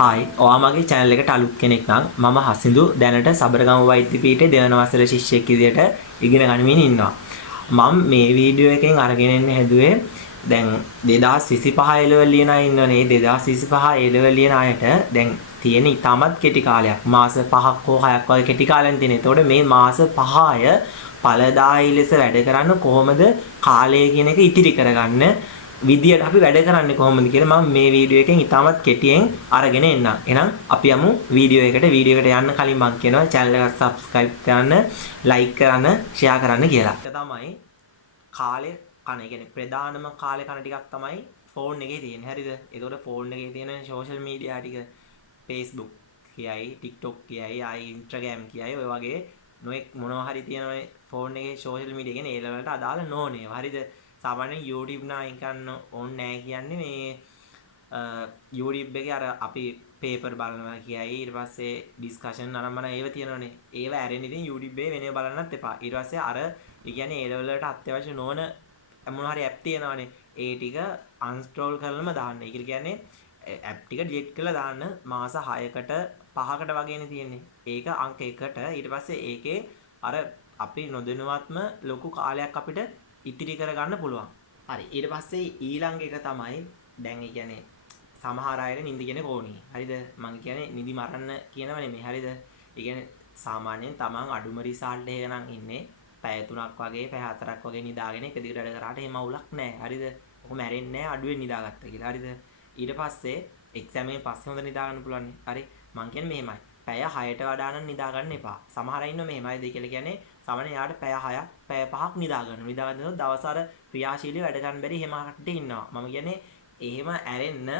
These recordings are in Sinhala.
හායි ඔයාමගේ channel එකට අලුත් කෙනෙක් නම් මම හසිඳු දැනට සබරගම වෛද්‍ය පීඨයේ දෙවන වසරේ ශිෂ්‍යෙක් විදියට ඉගෙන ගනිමින් ඉන්නවා. මම මේ වීඩියෝ එකෙන් අරගෙන එන්න හැදුවේ දැන් 2025 එලෙවල් ලියන අය ඉන්නවනේ 2025 එලෙවල් ලියන අයට දැන් තියෙන ඉතාමත් කෙටි කාලයක් මාස 5ක් හෝ 6ක් වගේ කෙටි කාලයක් තියෙන. ඒතකොට මේ මාස 5 අය ඵලදායී ලෙස වැඩ කරන්න කොහොමද කාලය කියන එක ඉතිරි කරගන්න විදියට අපි වැඩ කරන්නේ කොහොමද කියලා මම මේ වීඩියෝ එකෙන් ඉතාමත් කෙටියෙන් අරගෙන එන්නම්. එහෙනම් අපි යමු වීඩියෝ එකට. වීඩියෝ එකට යන්න කලින් මම කියනවා channel එක subscribe කරන්න, like කරන්න, share කරන්න කියලා. ඒක තමයි කාලය කන. ඒ කියන්නේ ප්‍රධානම කාලය කන ටිකක් තමයි ෆෝන් එකේ තියෙන්නේ. හරිද? ඒතකොට ෆෝන් එකේ තියෙන social media ටික Facebook කියයි, TikTok කියයි, Instagram කියයි ඔය වගේ නොඑක් මොනවා හරි තියෙන ඔය ෆෝන් එකේ social media කියන්නේ ඒ level ට අදාළ නොනේ. හරිද? සාමාන්‍යයෙන් YouTube නායින් කරන්න ඕනේ නැහැ කියන්නේ මේ YouTube එකේ අර අපි පේපර් බලනවා කියයි ඊට පස්සේ ඩිස්කෂන් අරඹන ඒව තියෙනවනේ ඒව ඇරෙන්න ඉතින් YouTube එකේ වෙනව බලන්නත් එපා ඊට පස්සේ අර ඒ කියන්නේ ඒ level වලට අත්‍යවශ්‍ය නොවන මොන හරි app තියෙනවනේ ඒ ටික uninstall කරලම දාන්න. ඒ කියන්නේ app ටික delete කරලා දාන්න මාස 6කට 5කට වගේනේ තියෙන්නේ. ඒක අංක 1ට ඊට පස්සේ ඒකේ අර අපි නොදැනුවත්ම ලොකු කාලයක් අපිට ඉතිරි කරගන්න පුළුවන්. හරි. ඊට පස්සේ ඊළඟ එක තමයි දැන් ඒ කියන්නේ සමහර අයට නිින්ද කියන්නේ කොහොනේ. හරිද? මම කියන්නේ නිදි මරන්න කියනව නෙමෙයි. හරිද? ඒ කියන්නේ සාමාන්‍යයෙන් තමන් අඩුම රිසල්ට් එක නම් ඉන්නේ පැය 3ක් වගේ පැය 4ක් වගේ නිදාගෙන එක දිගට වැඩ කරාට එහෙම අවුලක් නැහැ. හරිද? ඔක මැරෙන්නේ නැහැ අඩුවෙන් නිදාගත්තා කියලා. හරිද? ඊට පස්සේ එක්සෑම් එකෙන් පස්සේ හොඳ නිදා ගන්න පුළුවන්. හරි. මම කියන්නේ මෙහෙමයි. පැය 6ට වඩා නම් නිදා ගන්න එපා. සමහර අය ඉන්නෝ මෙහෙමයි දෙයි කියලා කියන්නේ සාමාන්‍යයෙන් යාට පැය 6ක් පැය 5ක් නිදා ගන්න. නිදා ගන්න දවස් අර ක්‍රියාශීලී වැඩ ගන්න බැරි එහෙම කට්ටිය ඉන්නවා. මම කියන්නේ එහෙම ඇරෙන්න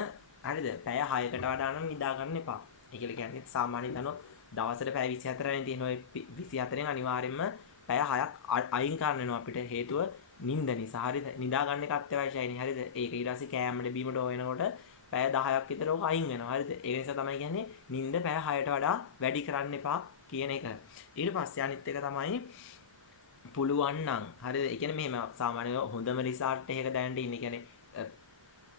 හරිද? පැය 6කට වඩා නම් නිදා ගන්න එපා. ඒ කියලා කියන්නේ සාමාන්‍යයෙන් දනෝ දවසට පැය 24නේ තියෙන ඔය 24න් අනිවාර්යයෙන්ම පැය 6ක් අයින් කරන්න වෙනවා අපිට හේතුව නිින්ද නිසා. හරිද? නිදා ගන්න එක අත්‍යවශ්‍යයිනේ. හරිද? ඒක ඊට පස්සේ කෑමට බීමට හොයනකොට පැය 10ක් විතර ඕක අයින් වෙනවා. හරිද? ඒක නිසා තමයි කියන්නේ නිින්ද පැය 6ට වඩා වැඩි කරන්න එපා කියන එක. ඊට පස්සේ අනිත් එක තමයි පුළුවන් නම් හරිද? ඒ කියන්නේ මෙහෙම සාමාන්‍යව හොඳම රිසල්ට් එකක දැනට ඉන්නේ. කියන්නේ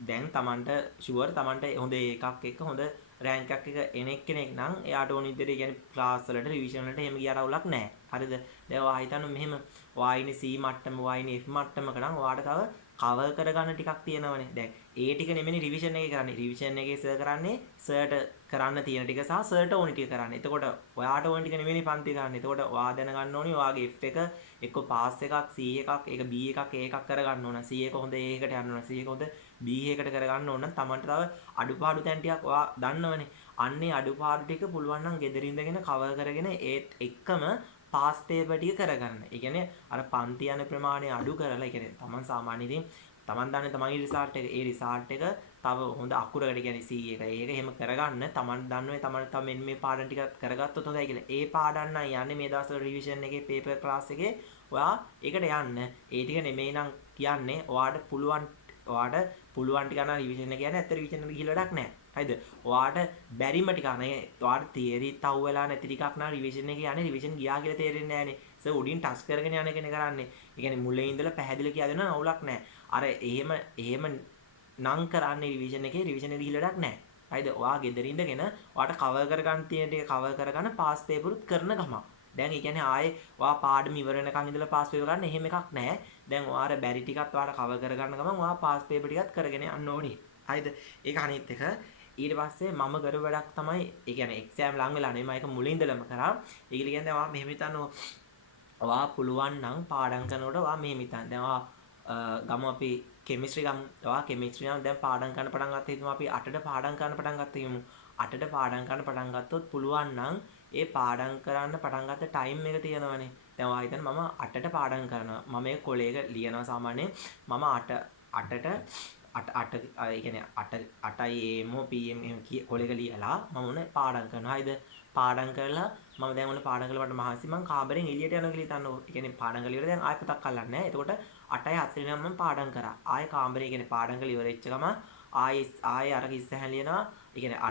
දැන් Tamanට ෂුවර් Tamanට හොඳ එකක් එක්ක හොඳ රෑන්ක් එකක් එක එන එක්කෙනෙක් නම් එයාට ඕන විදිහට කියන්නේ ක්ලාස් වලට රිවිෂන් වලට එහෙම ගියාට අවුලක් නැහැ. හරිද? දැන් ඔයා හිතන්න මෙහෙම ඔයා ඉන්නේ C මට්ටම ඔයා ඉන්නේ F මට්ටමක නම් ඔයාට තව කවර් කරගන්න ටිකක් තියෙනවනේ. දැන් ඒ ටික නෙමෙයි රිවිෂන් එකේ කරන්නේ. රිවිෂන් එකේ සර් කරන්නේ සර්ට කරන්න තියෙන ටික සහ සර්ට ඕනි ටික කරන්නේ. එතකොට ඔයාට ඕන ටික නෙමෙයි පන්ති කරන්නේ. එතකොට ඔයා දැනගන්න ඕනි ඔයාගේ F එක එක්ක පාස් එකක් C එකක් ඒක B එකක් A එකක් කරගන්න ඕන. C එක හොඳ A එකට යන්න ඕන. C එක හොඳ B එකට කරගන්න ඕන. තමන්ට තව අඩුපාඩු තැන් ටිකක් ඔයා දන්නවනේ. අන්නේ අඩුපාඩු ටික පුළුවන් නම් ගෙදර ඉඳගෙන කවර් කරගෙන ඒත් එක්කම පාස් පේපර් ටික කරගන්න. ඒ කියන්නේ අර පන්ති යන ප්‍රමාණය අඩු කරලා ඒ කියන්නේ තමන් සාමාන්‍යයෙන් තමන් දන්නේ තමන්ගේ රිසල්ට් එක ඒ රිසල්ට් එක තව හොඳ අකුරකට කියන්නේ C එක ඒක එහෙම කරගන්න තමන් දන්නේ තමන් තව මෙන්න මේ පාඩම් ටික කරගත්තොත් හොඳයි කියලා. ඒ පාඩම් නම් යන්නේ මේ දවස්වල රිවිෂන් එකේ පේපර් ක්ලාස් එකේ ඔයා ඒකට යන්න. ඒ ටික නෙමෙයි නම් කියන්නේ ඔයාට පුළුවන් ටික නම් රිවිෂන් එක කියන්නේ ඇත්ත රිවිෂන් එකට ගිහිල්ලා වැඩක් නැහැ. හරිද? ඔයාට බැරිම ටික නේ ඔයාට තියරි තව වෙලා නැති ටිකක් නම් රිවිෂන් එකේ යන්නේ රිවිෂන් ගියා කියලා තේරෙන්නේ නැහනේ. සර් උඩින් ටච් කරගෙන යන කෙනේ කරන්නේ. ඒ කියන්නේ මුලින් ඉඳලා පැහැදිලි කියලා දෙනවා අවුලක් නැහැ. අර එහෙම නම් කරන්නේ රිවිෂන් එකේ රිවිෂන් එකට ගිහිල්ලා වැඩක් නැහැ. හරිද? ඔයා ගෙදර ඉඳගෙන ඔයාට කවර් කරගන්න තියෙන ටික කවර් කරගන්න පාස් පේපරුත් කරන ගම. දැන් ඒ කියන්නේ ආයේ ඔයා පාඩම ඉවර වෙනකන් ඉඳලා පාස් පේපර් ගන්න එහෙම එකක් නැහැ. දැන් ඔයාට බැරි ටිකත් ඔයාට කවර් කරගන්න ගමන් ඔයා පාස් පේපර් ටිකත් කරගෙන යන්න ඕනේ. හරිද? ඒක අනිත් එක. ඊට පස්සේ මම කරු වැඩක් තමයි ඒ කියන්නේ එක්සෑම් ලඟ වෙලා නේ මම ඒක මුලින් ඉඳලම කරා. ඒක කියන්නේ ඔයා මෙහෙම හිතන්න ඔයා පුළුවන් නම් පාඩම් කරනකොට ඔයා මෙහෙම හිතන්න. දැන් ඔයා ගමු අපි කෙමිස්ට්‍රි ගමු. ඔයා කෙමිස්ට්‍රි නම් දැන් පාඩම් කරන්න පටන් ගත්තා හිතමු අපි 8ට පාඩම් කරන්න පටන් ගත්තා හිතමු. 8ට පාඩම් කරන්න පටන් ගත්තොත් පුළුවන් නම් ඒ පාඩම් කරන්න පටන් ගත්ත ටයිම් එක තියෙනවනේ. දැන් ඔයා හිතන්න මම 8ට පාඩම් කරනවා. මම මේ කොලේක ලියනවා සාමාන්‍යයෙන් මම 8ට ඒ කියන්නේ 8යි AM PM එහෙම කොලේක ලියලා මම උනේ පාඩම් කරනවා. හරිද? පාඩම් කරලා මම දැන් උනේ පාඩම් කරලා මට මහන්සි මං කාමරෙන් එළියට යනවා කියලා හිතන්න ඕනේ. ඒ කියන්නේ පාඩම් කරලා ඉවර දැන් ආයෙ පොතක් අල්ලන්නේ නැහැ. එතකොට 8:40 නම් මම පාඩම් කරා. ආයෙ කාමරේ කියන්නේ පාඩම් කරලා ඉවර වෙච්ච ගමන් ආයෙ අර ඉස්සරහ ලියනවා. ඒ කියන්නේ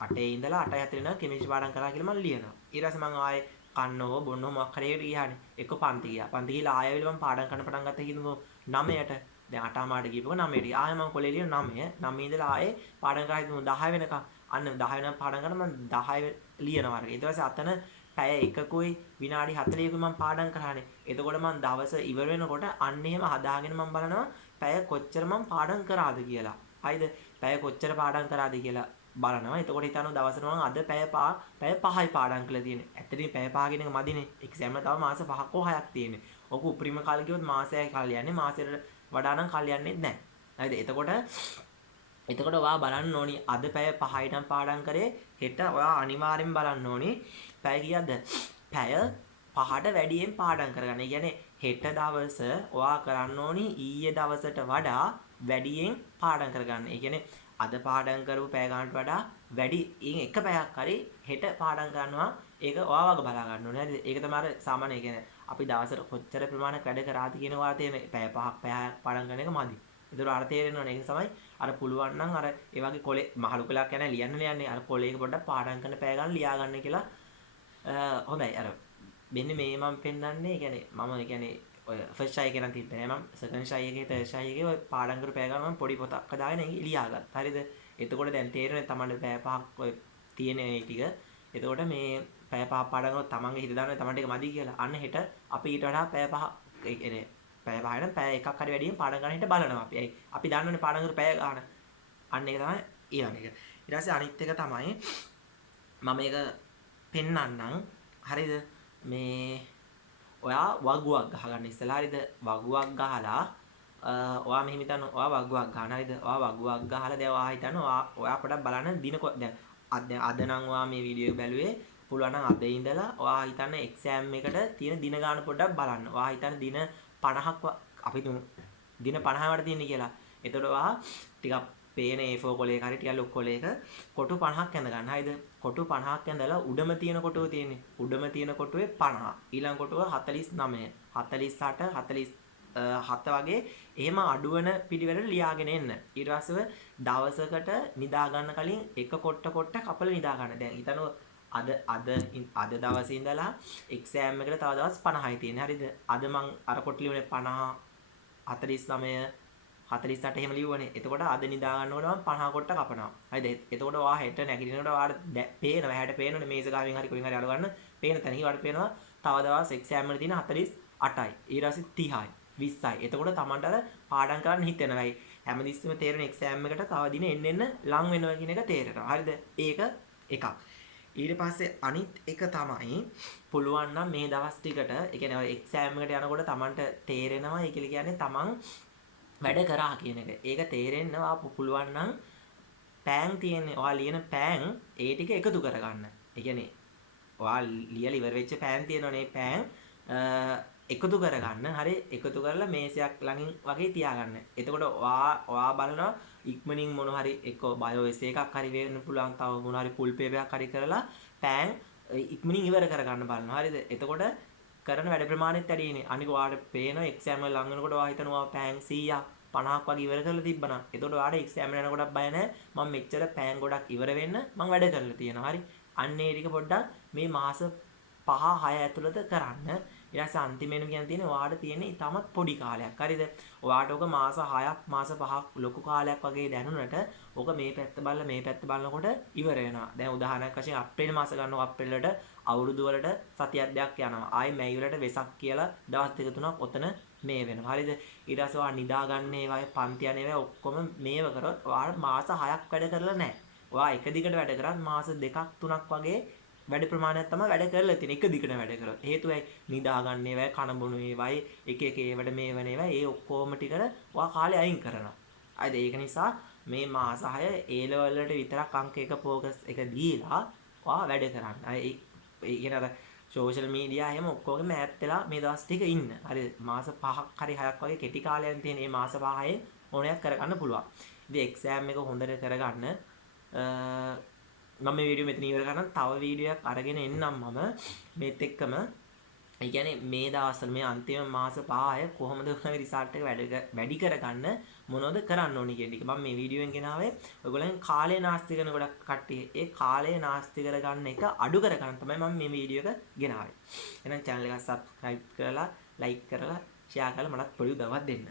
8 ඉඳලා 8:40 නම් කෙමිස්ට්‍රි පාඩම් කරා කියලා මම ලියනවා. ඊට පස්සේ මම ආයෙ කන්නෝ බොන්නෝ මොකක් හරි එකට ගියානේ. එක්ක පන්ති ගියා. පන්ති ගිහලා ආයෙ වෙල මම පාඩම් කරන්න පටන් ගත්තා කියනකො 9ට. දැන් 8 මාට ගිහපුව 9ට. ආයෙ මම කොලේ ලියන 9. 9 ඉඳලා ආයෙ පාඩම් කරා හිටමු 10 වෙනකම්. අන්න 10 වෙනකම් පාඩම් කරන මම 10 ලියනවා. ඊට පස්සේ අතන පැය එකකුයි විනාඩි 40කුයි මම පාඩම් කරානේ. එතකොට මම දවස ඉවර වෙනකොට අන්න එහෙම හදාගෙන මම බලනවා පැය කොච්චර මම පාඩම් කරාද කියලා. හරිද? පැය කොච්චර පාඩම් කරාද කියලා බලනවා. එතකොට හිතනවා දවසට මම අද පැය 5යි පාඩම් කරලා තියෙන්නේ. ඇත්තටම පැය 5 කියන එක මදිනේ. එක්සෑම් එක තව මාස 5ක් හෝ 6ක් තියෙන්නේ. ඔක උපරිම කාලෙ කිව්වොත් මාසයයි කාලය යන්නේ. මාසෙට වඩා නම් කාලය යන්නේ නැහැ. හරිද? එතකොට ඔයා බලන්න ඕනි අද පැය 5යි නම් පාඩම් කරේ. හෙට ඔයා අනිවාර්යෙන් බලන්න ඕනි පැය කීයක්ද? පැය 5ට වැඩියෙන් පාඩම් කරගන්න. ඒ කියන්නේ හෙට දවස ඔයා කරන්න ඕනි ඊයේ දවසට වඩා වැඩියෙන් පාඩම් කරගන්න. ඒ කියන්නේ අද පාඩම් කරපු පැය ගන්නට වඩා වැඩි එක පැයක් හරි හෙට පාඩම් කරනවා. ඒක ඔයා වගේ බලා ගන්න ඕනේ. හරිද? ඒක තමයි සාමාන්‍ය කියන්නේ අපි දවසට කොච්චර ප්‍රමාණයක් වැඩ කරාද කියන වාර තියෙන පැය 5ක් පාඩම් කරන එක මදි. ඒතර අර තේරෙනවනේ. ඒක තමයි අර පුළුවන් නම් අර ඒ වගේ කොලේ මහලු කලක් යන ලියන්න යන්නේ. අර කොලේක පොඩ්ඩක් පාඩම් කරන පැය ගන්න ලියා ගන්න කියලා. හොඳයි. අර මෙන්න මේ මම පෙන්නන්නේ. කියන්නේ මම කියන්නේ ඔය ෆස්ට් ෂයි එකේ නම් තිබ්බේ නෑ. මම සෙකන්ඩ් ෂයි එකේ තර්ඩ් ෂයි එකේ ඔය පාඩම් කරපු පැය ගන්න මම පොඩි පොතක් හදාගෙන ලියාගත්තා. හරිද? එතකොට දැන් තේරෙන්නේ තමන්ට පැය 5ක් ඔය තියෙන ඒ ටික. එතකොට මේ පැය 5ක් පාඩම් කරනකොට තමන්ගේ හිත දාන්නේ තමන්ට ඒක මදි කියලා. අන්න හෙට අපි ඊට වඩා පැය 5 ඒ කියන්නේ පැය 5 නම් පැය එකක් හරි වැඩියෙන් පාඩම් ගන්න හිට බලනවා අපි. අපි දන්නවනේ පාඩම් කරපු පැය ගන්න. අන්න ඒක තමයි ඊළඟ එක. ඊට පස්සේ අනිත් එක තමයි මම මේක පෙන්නන්නම්. හරිද? මේ ඔයා වගුවක් ගහගන්න ඉස්සලා හරිද? වගුවක් ගහලා ඔයා මෙහෙම හිතන්න ඔයා වගුවක් ගන්න හරිද? ඔයා වගුවක් ගහලා දැන් ඔයා හිතන්න ඔයා පොඩක් බලන්න දින දැන් අද නම් ඔයා මේ වීඩියෝ එක බැලුවේ පුළුවන් නම් අද ඉඳලා ඔයා හිතන්න එක්සෑම් එකට තියෙන දින ගාන පොඩ්ඩක් බලන්න. ඔයා හිතන්න දින 50ක් අපි තුමු දින 50කට තියෙන්නේ කියලා. එතකොට ඔයා ටිකක් පේන A4 කොලයක හරි ටිකක් ලොකු කොලයක කොටු 50ක් ඇඳ ගන්න. හරිද? කොටු 50ක් ඇඳලා උඩම තියෙන කොටුව තියෙන්නේ. උඩම තියෙන කොටුවේ 50. ඊළඟ කොටුව 49, 48, 47 වගේ එහෙම අඩුවන පිළිවෙලට ලියාගෙන එන්න. ඊට පස්සේ දවසකට නිදා ගන්න කලින් එක කොට්ට කපලා නිදා ගන්න. දැන් හිතනවා අද දවසේ ඉඳලා එක්සෑම් එකට තව දවස් 50යි තියෙන්නේ. හරිද? අද මං අර කොට ලියුනේ 50, 49, 48 එහෙම ලියුවනේ. එතකොට අද නිදා ගන්නකොට මම 50 කොට කපනවා. හරිද? එතකොට ඔයා හෙට නැගිටිනකොට ඔයාට පේනවා. හැට පේනවනේ මේස ගාවින් හරි කොහෙන් හරි අර ගන්න. පේන තැන ඊවට පේනවා තව දවස් එක්සෑම් වල තියෙන 48යි. ඊට පස්සේ 30යි. 20යි. එතකොට Tamanට අර පාඩම් කරන්න හිතෙනවා. හැමතිස්සෙම තේරෙන එක්සෑම් එකට තව දින එන්න ලං වෙනවා කියන එක තේරෙනවා. හරිද? ඒක එකක්. ඊට පස්සේ අනිත් එක තමයි පුළුවන් නම් මේ දවස් ටිකට ඒ කියන්නේ ඔය එක්සෑම් එකට යනකොට Tamanට තේරෙනවා ඒ කියන්නේ Taman වැඩ කරා කියන එක. ඒක තේරෙන්න පුළුවන් නම් පෑන් තියෙන්නේ. ඔයා ලියන පෑන් ඒ ටික එකතු කරගන්න. ඒ කියන්නේ ඔයා ලියලා ඉවර වෙච්ච පෑන් තියෙනවනේ පෑන් එකතු කරගන්න. හරි එකතු කරලා මේසයක් ළඟින් වගේ තියාගන්න. එතකොට ඔයා බලනවා ඉක්මනින් මොන හරි එක්ක බයෝ එසේ එකක් හරි වෙන්න පුළුවන්. තව මොන හරි ෆුල් පේපරයක් හරි කරලා පෑන් ඉක්මනින් ඉවර කරගන්න බලනවා. හරිද? එතකොට කරන වැඩ ප්‍රමාණයත් වැඩිනේ. අනික ඔයාලට පේනවා එක්සෑම් එක ලඟ වෙනකොට ඔයා හිතනවා පෑන් 100ක් 50ක් වගේ ඉවර කරලා තිබ්බනම්. එතකොට ඔයාලට එක්සෑම් එක යනකොට බය නැහැ. මම මෙච්චර පෑන් ගොඩක් ඉවර වෙන්න මම වැඩ කරලා තියෙනවා. හරි. අන්න ඒ ටික පොඩ්ඩක් මේ මාස 5-6 ඇතුළත කරන්න. ඊට පස්සේ අන්තිමේම කියන තියෙන්නේ ඔයාට තියෙන්නේ ඊටමත් පොඩි කාලයක්. හරිද? ඔයාට ඔක මාස 6ක් මාස 5ක් ලොකු කාලයක් වගේ දැනුණට ඔක මේ පැත්ත බලලා මේ පැත්ත බලනකොට ඉවර වෙනවා. දැන් උදාහරණයක් වශයෙන් අප්‍රේල් මාස ගන්නකො අප්‍රේල් වලට අවුරුදු වලට සතියක් දෙකක් යනවා. ආයි මැයි වලට වෙසක් කියලා දවස් දෙක තුනක් ඔතන මේ වෙනවා. හරිද? ඊට පස්සේ ඔයා නිදා ගන්න ඒවායේ පන්ති යන ඒවා ඔක්කොම මේව කරොත් ඔයාට මාස 6ක් වැඩ කරලා නැහැ. ඔයා එක දිගට වැඩ කරත් මාස 2ක් 3ක් වගේ වැඩ ප්‍රමාණයක් තමයි වැඩ කරලා තියෙන්නේ. එක දිගට වැඩ කරොත්. හේතුවයි නිදා ගන්න ඒවායි කන බොන ඒවායි එක ඒවට මේ වෙන ඒවායි ඒ ඔක්කොම ටිකට ඔයා කාලේ අයින් කරනවා. හරිද? ඒක නිසා මේ මාස 6 A level වලට විතරක් අංක 1 ફોකස් එක දීලා ඔයා වැඩ කරන්න. ඒ කියන අර සෝෂල් මීඩියා එහෙම ඔක්කොගෙම ඈත් වෙලා මේ දවස් ටික ඉන්න. හරිද? මාස 5ක් හරි 6ක් වගේ කෙටි කාලයක් තියෙන මේ මාස 5ේ ඕනයක් කරගන්න පුළුවන්. ඉතින් එක්සෑම් එක හොඳට කරගන්න මම මේ වීඩියෝ මෙතන ඉවර කරනවා. තව වීඩියෝ එකක් අරගෙන එන්නම් මම මේත් එක්කම. ඒ කියන්නේ මේ දවස්වල මේ අන්තිම මාස 5 කොහොමද ඔයගොල්ලෝ රිසල්ට් එක වැඩි කරගන්න මොනවද කරන්න ඕනි කියන එක. මම මේ වීඩියෝ එකෙන් ගෙනාවේ ඔයගොල්ලන් කාලය නාස්ති කරන ගොඩක් කට්ටිය. ඒ කාලය නාස්ති කරගන්න එක අඩු කරගන්න තමයි මම මේ වීඩියෝ එක ගෙනාවේ. එහෙනම් channel එක subscribe කරලා like කරලා share කරලා මටත් පොඩි උදව්වක් දෙන්න.